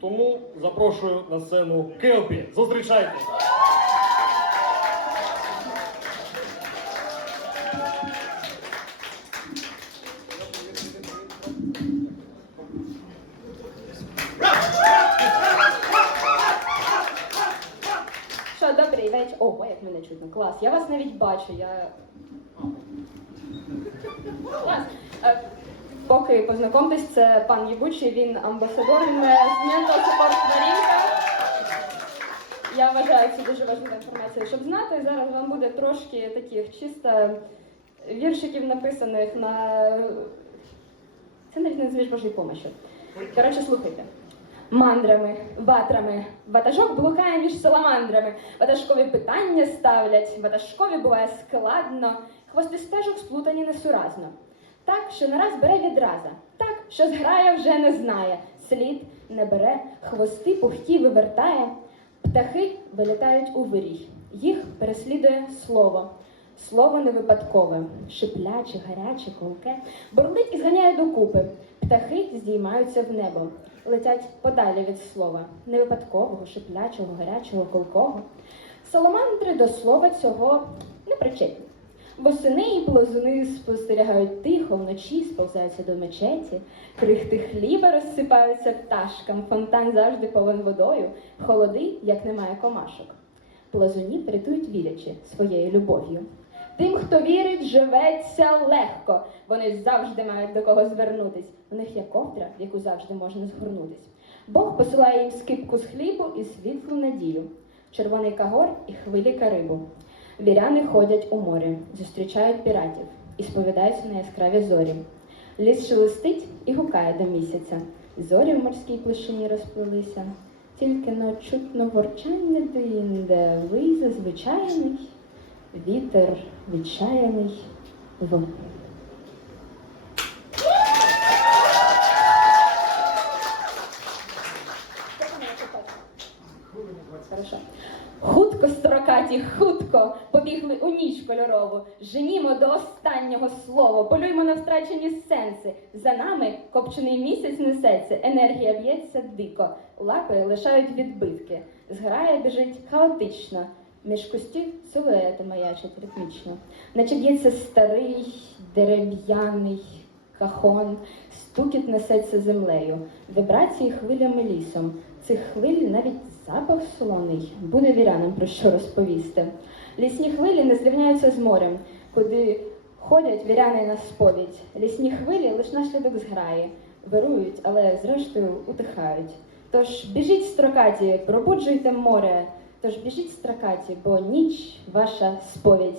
Тому запрошую на сцену Келпі. Зустрічайте! Що, добрий вечір. Ого, як мене чутно. Клас. Я вас навіть бачу. Я. Клас. Е, Поки познайомтесь, це пан Єбучий, він амбасадор, Mental Support Марінка. Я вважаю це дуже важлива інформація, щоб знати. Зараз вам буде трошки таких чисто віршиків написаних на. Це навіть не називаєш Божою помощю. Коротше, слухайте. Мандрами, ватрами, ватажок блукає між саламандрами, ватажкові питання ставлять, ватажкові буває складно, хвости стежок сплутані несуразно. Так, що нараз бере відраза, так, що зграя вже не знає, слід не бере, хвости пухті вивертає, птахи вилітають у вирій, їх переслідує слово. Слово не випадкове, шипляче, гаряче, колке, бурлить і зганяє докупи. Птахи здіймаються в небо, летять подалі від слова, не випадкового, шиплячого, гарячого, колкого. Саламандри до слова цього не причетні. Восени і плазуни спостерігають тихо, вночі сповзаються до мечеті, крихти хліба розсипаються пташкам, фонтан завжди повен водою, холоди, як немає комашок. Плазунів рятують вірячи своєю любов'ю. Тим, хто вірить, живеться легко. Вони завжди мають до кого звернутись. У них є ковдра, в яку завжди можна згорнутись. Бог посилає їм скипку з хлібу і світлу надію, червоний кагор і хвилі карибу. Віряни ходять у море, зустрічають піратів і сповідаються на яскраві зорі. Ліс шелестить і гукає до місяця. Зорі в морській площині розплилися. Тільки но чутно ворчання де ви зазвичайний, вітер відчаяний в. Хорошо. Хутко строкаті, хутко побігли у ніч кольорову. Женімо до останнього слова, полюймо на втрачені сенси. За нами копчений місяць несеться, енергія б'ється дико, лапи лишають відбитки. Зграя біжить хаотично, між кустів силуети маячать ритмічно, наче б'ється старий дерев'яний кахон, стукіт несеться землею, вібрації хвилями лісом. Цих хвиль навіть запах солоний буде вірянам про що розповісти. Лісні хвилі не зрівняються з морем, куди ходять віряни на сповідь. Лісні хвилі лиш наслідок зграї, вирують, але зрештою утихають. Тож біжіть строкаті, пробуджуйте море, тож біжіть строкаті, бо ніч ваша сповідь.